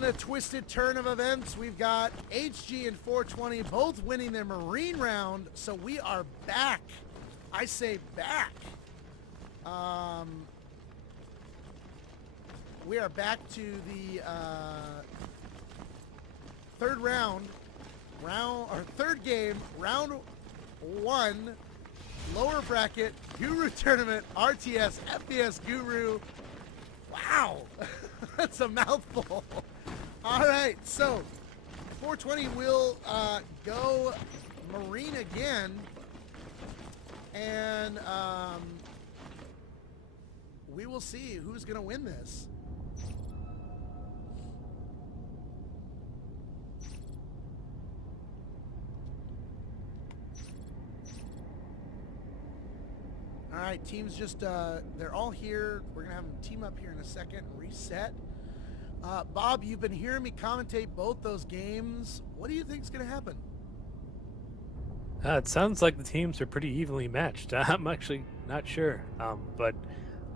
in a twisted turn of events, we've got HG and 420 both winning their Marine round, so we are back. I say back. We are back to the third game, round 1, lower bracket, Guru Tournament, RTS, FPS Guru. Wow, that's a mouthful. All right, so 420 will go Marine again, and we will see who's going to win this. All right, teams just, they're all here. We're going to have them team up here in a second and reset. Bob, you've been hearing me commentate both those games. What do you think is going to happen? It sounds like the teams are pretty evenly matched. I'm actually not sure, but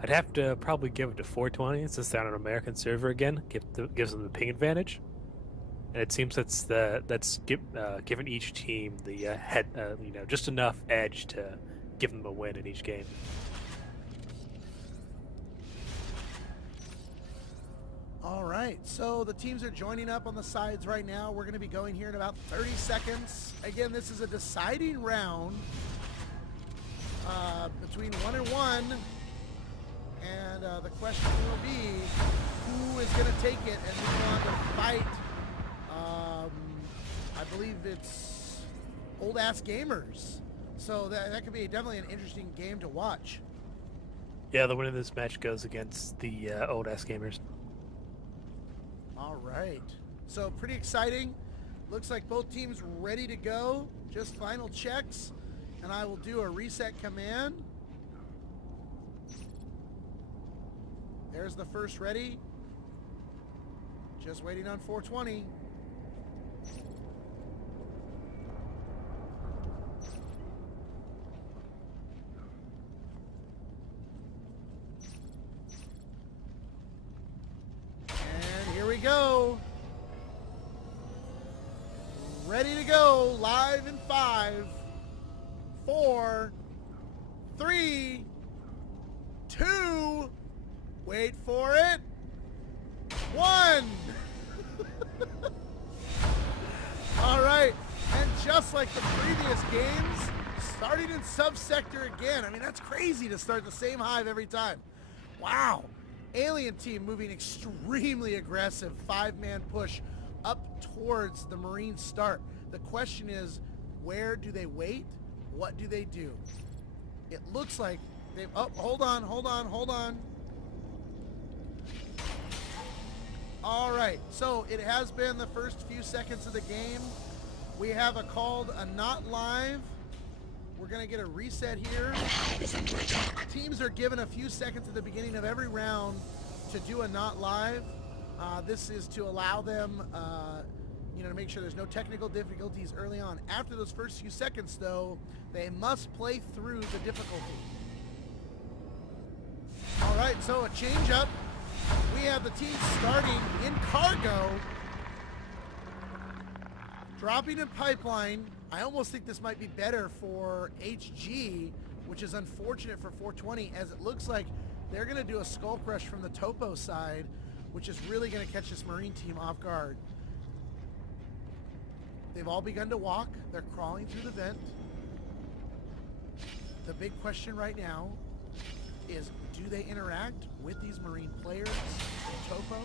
I'd have to probably give it to 420 since they're on an American server again. Gives them the ping advantage, and it seems that's given each team the just enough edge to give them a win in each game. All right, so the teams are joining up on the sides right now. We're going to be going here in about 30 seconds. Again, this is a deciding round between 1 and 1. And the question will be, who is going to take it and move on to fight? I believe it's Old Ass Gamers. So that could be definitely an interesting game to watch. Yeah, the winner of this match goes against the Old Ass Gamers. All right. So pretty exciting. Looks like both teams ready to go. Just final checks. And I will do a reset command. There's the first ready. Just waiting on 420. And here we go. Ready to go. Live in 5, 4, 3, 2. Wait for it. 1. All right. And just like the previous games, starting in subsector again. I mean, that's crazy to start the same hive every time. Wow. Alien team moving extremely aggressive. 5-man push up towards the Marine start. The question is, where do they wait? What do they do? It looks like they... Oh, hold on. All right, so it has been the first few seconds of the game. We have called a not live. We're gonna get a reset here. Teams are given a few seconds at the beginning of every round to do a not live. This is to allow them, to make sure there's no technical difficulties early on. After those first few seconds, though, they must play through the difficulty. All right, so a change up. We have the team starting in cargo, dropping in pipeline. I almost think this might be better for HG, which is unfortunate for 420, as it looks like they're going to do a skull crush from the topo side, which is really going to catch this Marine team off guard. They've all begun to walk. They're crawling through the vent. The big question right now is, do they interact with these Marine players in topo,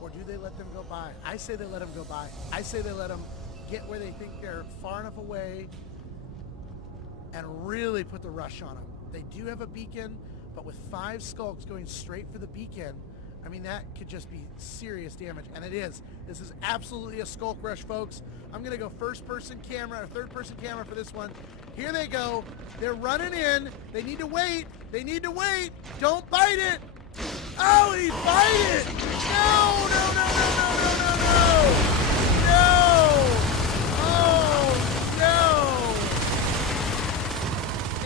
or do they let them go by? I say they let them go by. I say they let them get where they think they're far enough away and really put the rush on them. They do have a beacon, but with 5 skulks going straight for the beacon, I mean, that could just be serious damage, and it is. This is absolutely a skulk rush, folks. I'm going to go first-person camera or third-person camera for this one. Here they go. They're running in. They need to wait. They need to wait. Don't bite it. Oh, he bite it. No. Oh, no.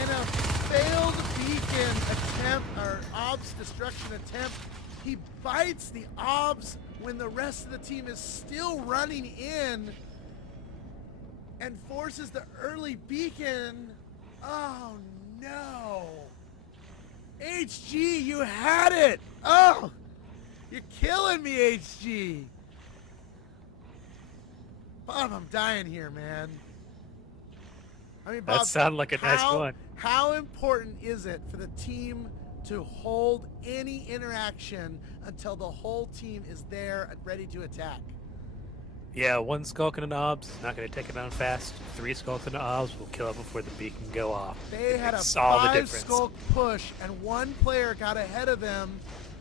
In a failed beacon attempt, or OBS destruction attempt, he bites the OBS when the rest of the team is still running in and forces the early beacon. Oh no. HG, you had it. Oh, you're killing me, HG. Bob, I'm dying here, man. I mean, Bob, That sounded like a nice one. How important is it for the team to hold any interaction until the whole team is there and ready to attack? Yeah, 1 skulk and an obs, not going to take it down fast. 3 skulks and an obs will kill it before the beacon go off. They had a It's all the 5 difference. skulk push, and one player got ahead of them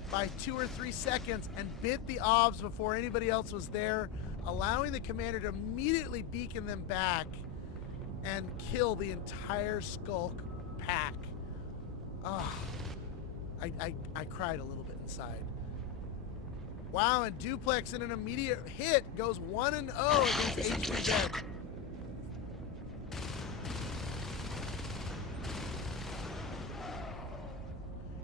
by 2 or 3 seconds and bit the obs before anybody else was there, allowing the commander to immediately beacon them back and kill the entire skulk pack. Ah, I cried a little bit inside. Wow, and Duplex in an immediate hit goes 1-0 against HBZ.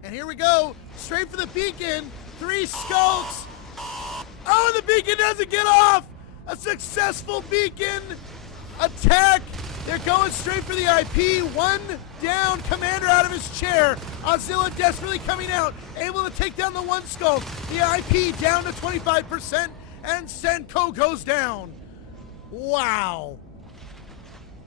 And here we go, straight for the beacon, 3 skulks. Oh, the beacon doesn't get off! A successful beacon attack. They're going straight for the IP. 1 down, commander out of his chair. Ozilla desperately coming out, able to take down the 1 skulk. The IP down to 25%, and Senko goes down. Wow.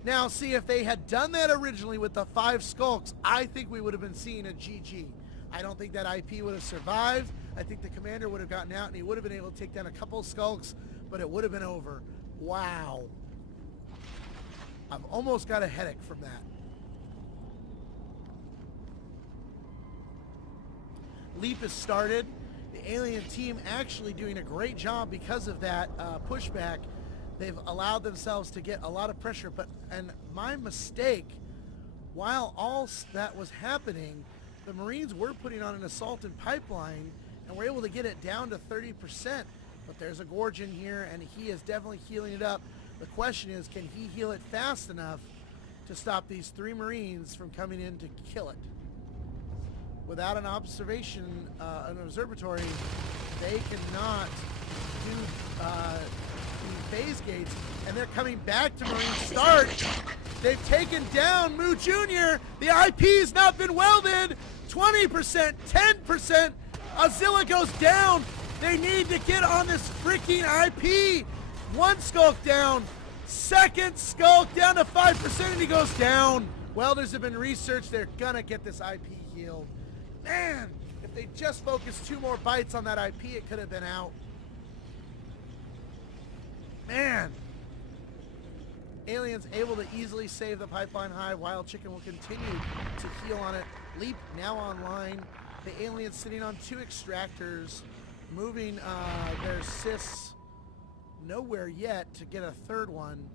Now, see, if they had done that originally with the 5 skulks, I think we would have been seeing a GG. I don't think that IP would have survived. I think the commander would have gotten out, and he would have been able to take down a couple of skulks, but it would have been over. Wow. I've almost got a headache from that. Leap has started. The alien team actually doing a great job because of that pushback. They've allowed themselves to get a lot of pressure, and my mistake, while all that was happening, the Marines were putting on an assault and pipeline and were able to get it down to 30%. But there's a Gorge in here, and he is definitely healing it up. The question is, can he heal it fast enough to stop these 3 Marines from coming in to kill it? Without an observation, an observatory, they cannot do phase gates, and they're coming back to Marine start. They've taken down Moo Jr. The IP's not been welded. 20%, 10%. Azilla goes down. They need to get on this freaking IP. 1 skulk down. 2nd skulk down to 5%, and he goes down. Welders have been researched. They're gonna get this IP healed. Man, if they just focused 2 more bites on that IP, it could have been out. Man. Aliens able to easily save the pipeline hive. Wild Chicken will continue to heal on it. Leap now online. The aliens sitting on 2 extractors, moving their sys nowhere yet to get a 3rd one.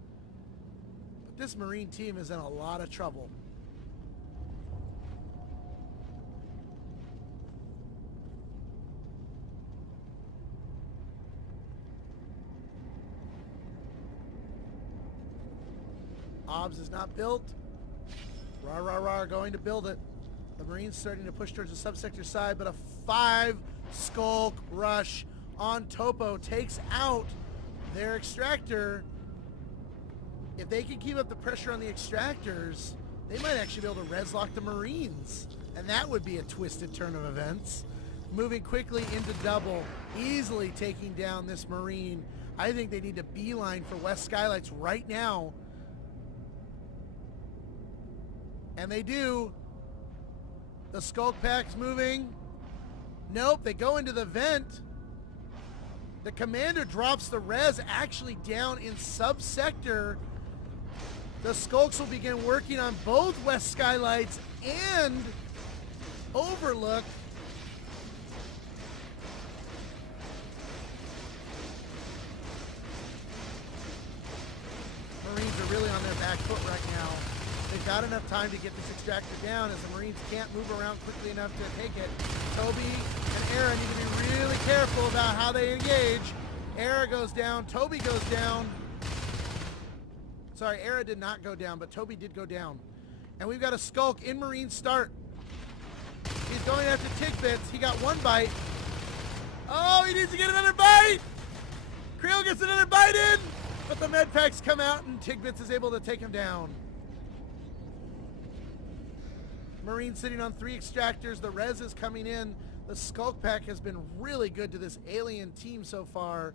But this Marine team is in a lot of trouble. OBS is not built. Rah, rah, rah, going to build it. The Marines starting to push towards the subsector side, but a 5 skulk rush on Topo takes out their extractor. If they can keep up the pressure on the extractors, they might actually be able to res lock the Marines. And that would be a twisted turn of events. Moving quickly into double, easily taking down this Marine. I think they need to beeline for West Skylights right now. And they do. The Skulk Pack's moving. Nope, they go into the vent. The commander drops the res actually down in subsector. The Skulks will begin working on both West Skylights and Overlook. Marines are really on their back foot right now. They've got enough time to get this extractor down as the Marines can't move around quickly enough to take it. Toby and Era need to be really careful about how they engage. Era goes down, Toby goes down. Sorry, Era did not go down, but Toby did go down. And we've got a Skulk in Marine start. He's going after Tidbits. He got 1 bite. Oh, he needs to get another bite! Creel gets another bite in! But the med packs come out and Tigbits is able to take him down. Marine sitting on 3 extractors. The res is coming in. The Skulk Pack has been really good to this alien team so far.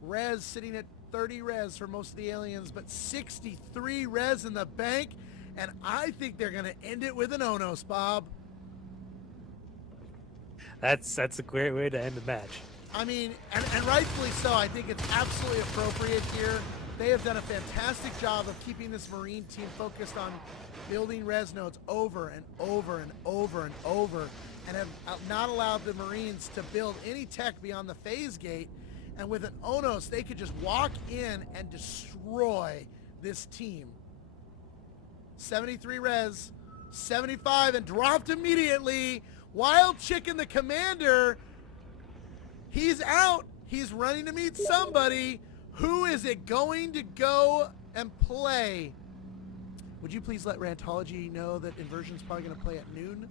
Res sitting at 30 res for most of the aliens, but 63 res in the bank. And I think they're going to end it with an Onos, Bob. That's a great way to end the match. I mean, and rightfully so. I think it's absolutely appropriate here. They have done a fantastic job of keeping this Marine team focused on building res nodes over and over and over and over, and have not allowed the Marines to build any tech beyond the phase gate. And with an Onos, they could just walk in and destroy this team. 73 res, 75, and dropped immediately. Wild Chicken, the commander, he's out. He's running to meet somebody. Who is it going to go and play? Would you please let Rantology know that Inversion's probably going to play at noon?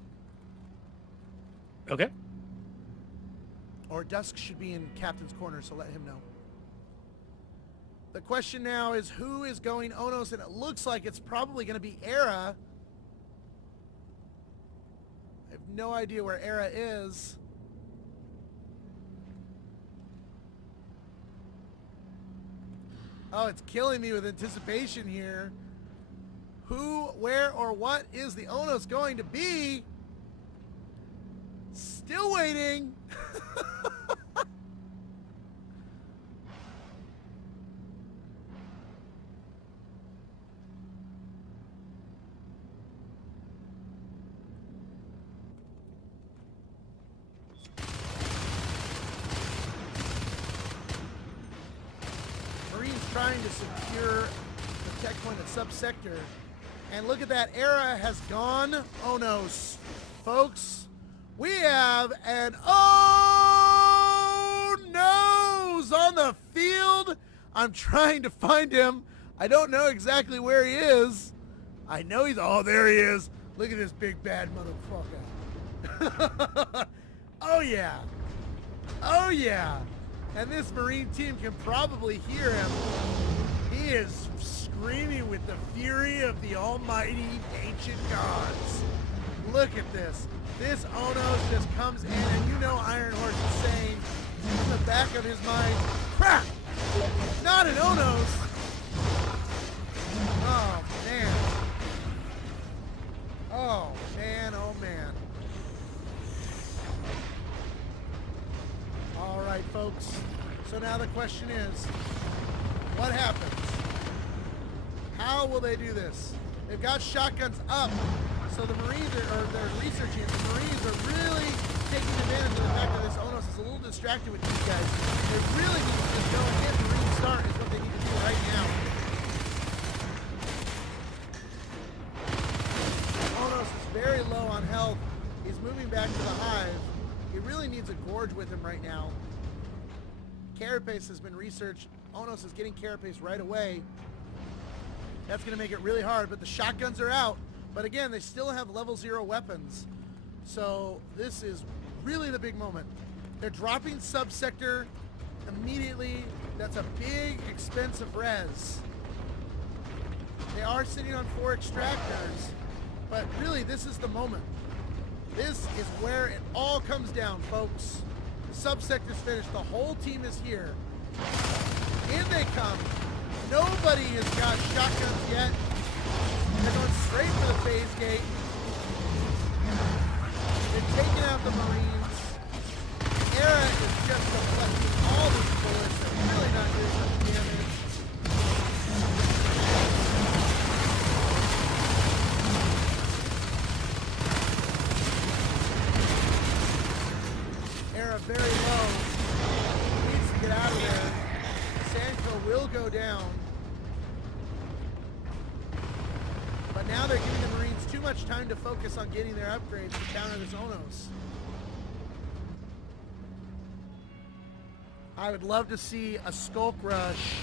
Okay. Or Dusk should be in Captain's Corner, so let him know. The question now is who is going Onos, and it looks like it's probably going to be Era. I have no idea where Era is. Oh, it's killing me with anticipation here. Who, where, or what is the Onos going to be? Still waiting. Marines trying to secure the tech point at subsector. And look at that, Era has gone Onos. Folks, we have an Onos on the field. I'm trying to find him. I don't know exactly where he is. I know he's, oh, there he is. Look at this big bad motherfucker. Oh yeah. Oh yeah. And this Marine team can probably hear him. He is screaming with the fury of the almighty ancient gods. Look at this. This Onos just comes in, and you know Iron Horse is saying in the back of his mind, crap! Not an Onos! Oh, man. Oh, man, oh, man. All right, folks. So now the question is, what happens? How will they do this? They've got shotguns up, so the Marines they're researching it. The Marines are really taking advantage of the fact that this Onos is a little distracted with these guys. They really need to just go and get Marine start is what they need to do right now. Onos is very low on health. He's moving back to the hive. He really needs a gorge with him right now. Carapace has been researched. Onos is getting Carapace right away. That's going to make it really hard, but the shotguns are out. But again, they still have level 0 weapons. So this is really the big moment. They're dropping subsector immediately. That's a big, expensive res. They are sitting on 4 extractors, but really this is the moment. This is where it all comes down, folks. Subsector's finished. The whole team is here. In they come. Nobody has got shotguns yet. They're going straight for the phase gate. They're taking out the Marines. Era is just deflecting all these bullets. They're really not doing much damage. Era very low. Needs to get out of there. Sandco will go down. But now they're giving the Marines too much time to focus on getting their upgrades to counter this Onos. I would love to see a Skulk Rush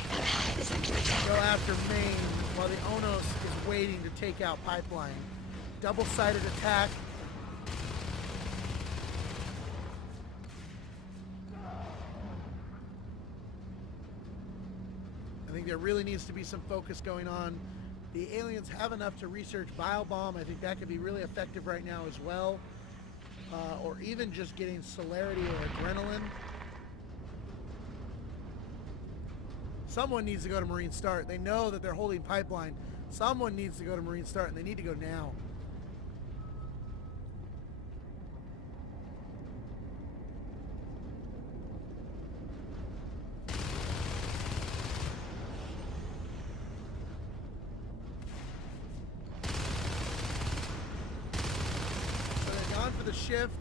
go after Maine while the Onos is waiting to take out Pipeline. Double-sided attack. I think there really needs to be some focus going on. The aliens have enough to research Biobomb. I think that could be really effective right now as well. Or even just getting celerity or adrenaline. Someone needs to go to Marine Start. They know that they're holding pipeline. Someone needs to go to Marine Start, and they need to go now. So they're gone for the shift.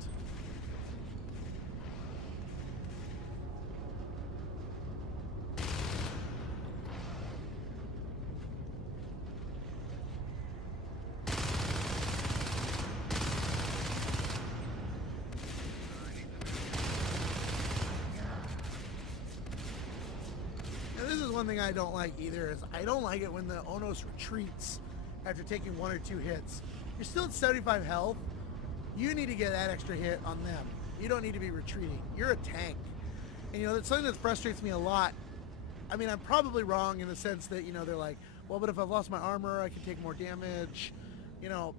One thing I don't like either is I don't like it when the Onos retreats after taking 1 or 2 hits. You're still at 75 health. You need to get that extra hit on them. You don't need to be retreating. You're a tank. And that's something that frustrates me a lot. I mean, I'm probably wrong in the sense that, they're like, well, but if I've lost my armor, I can take more damage,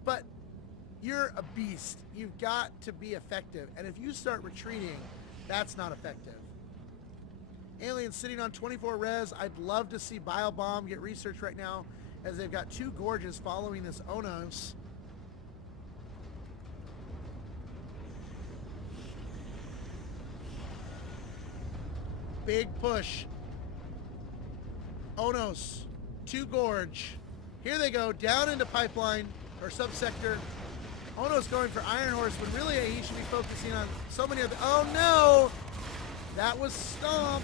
but you're a beast. You've got to be effective. And if you start retreating, that's not effective. Aliens sitting on 24 res. I'd love to see Biobomb get researched right now as they've got 2 Gorges following this Onos. Big push. Onos, 2 Gorge. Here they go, down into pipeline, or subsector. Onos going for Iron Horse when really he should be focusing on so many other... Oh no! That was Stomp.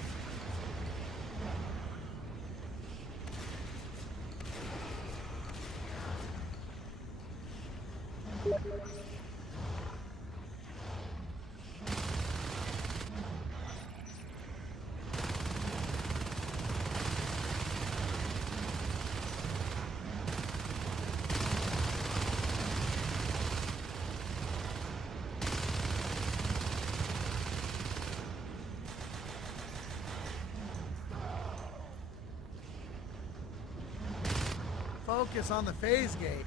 Focus on the phase gate.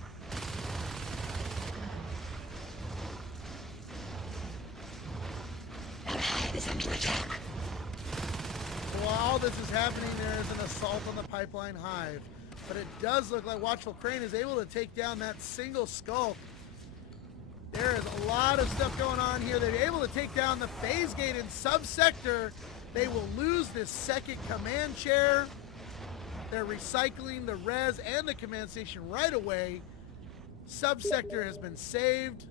While this is happening, there is an assault on the pipeline hive. But it does look like Watchful Crane is able to take down that single Skulk. There is a lot of stuff going on here. They're able to take down the phase gate in subsector. They will lose this second command chair. They're recycling the res and the command station right away. Subsector has been saved.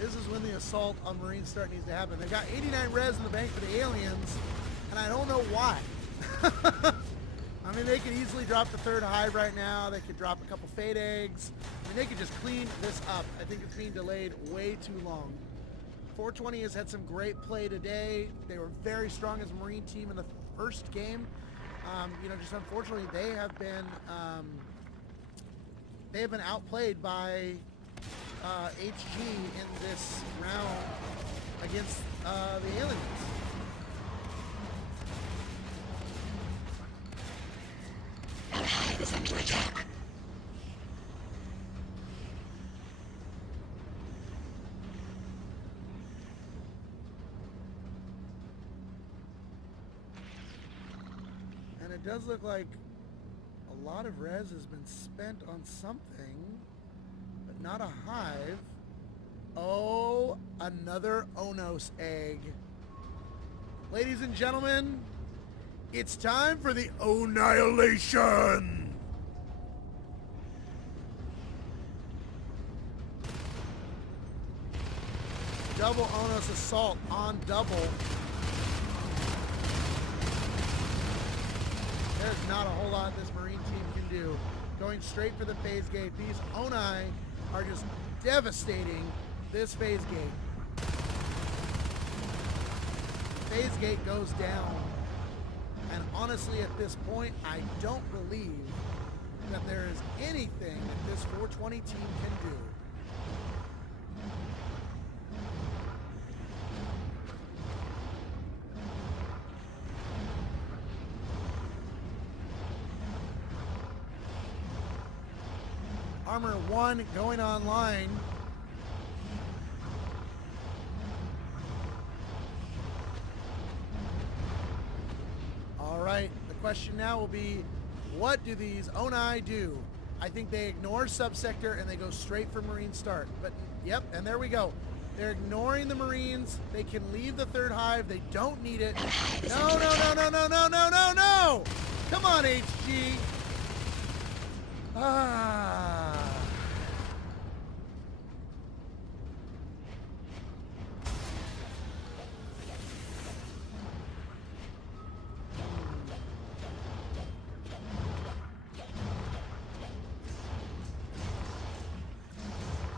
This is when the assault on Marine Start needs to happen. They've got 89 res in the bank for the aliens, and I don't know why. I mean, they could easily drop the 3rd hive right now. They could drop a couple Fate Eggs. I mean, they could just clean this up. I think it's being delayed way too long. 420 has had some great play today. They were very strong as a Marine team in the first game. Just unfortunately, they have been outplayed by HG in this round against the aliens. Is under attack. And it does look like a lot of res has been spent on something, but not a hive. Oh, another Onos egg. Ladies and gentlemen, it's time for the Annihilation! Double Onos assault on double. There's not a whole lot this Marine team can do. Going straight for the phase gate. These Onai are just devastating this phase gate. Phase gate goes down. And honestly, at this point, I don't believe that there is anything that this 420 team can do. Armor 1 going online. All right, the question now will be, what do these Onai do? I think they ignore subsector and they go straight for Marine start. But yep, and there we go. They're ignoring the Marines. They can leave the third hive. They don't need it. No, no, no, no, no, no, no, no, no! Come on, HG. Ah.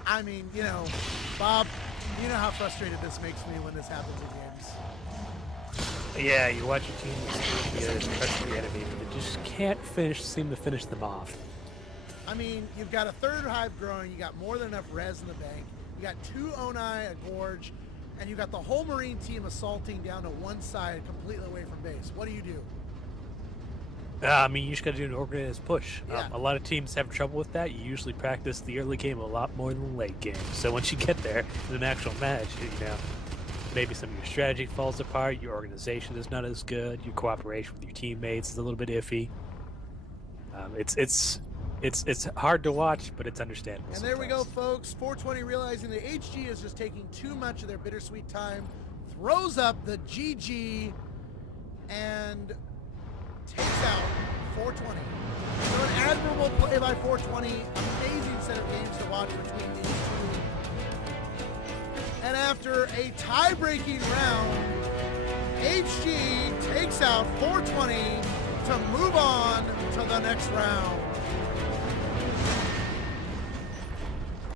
I mean, you know, Bob, you know how frustrated this makes me when this happens in games. Yeah, you watch your teams pressure the enemy, but they just can't seem to finish them off. I mean, you've got a third hive growing, you got more than enough res in the bank, you got 2 Onai, a Gorge, and you got the whole Marine team assaulting down to one side completely away from base. What do you do? I mean, you just got to do an organized push. Yeah. A lot of teams have trouble with that. You usually practice the early game a lot more than the late game. So once you get there in an actual match, you know, maybe some of your strategy falls apart, your organization is not as good, your cooperation with your teammates is a little bit iffy. It's hard to watch, but it's understandable. And there we go, folks. 420 realizing that HG is just taking too much of their bittersweet time, throws up the GG, and takes out 420. So an admirable play by 420. Amazing set of games to watch between these two. And after a tie-breaking round, HG takes out 420 to move on to the next round.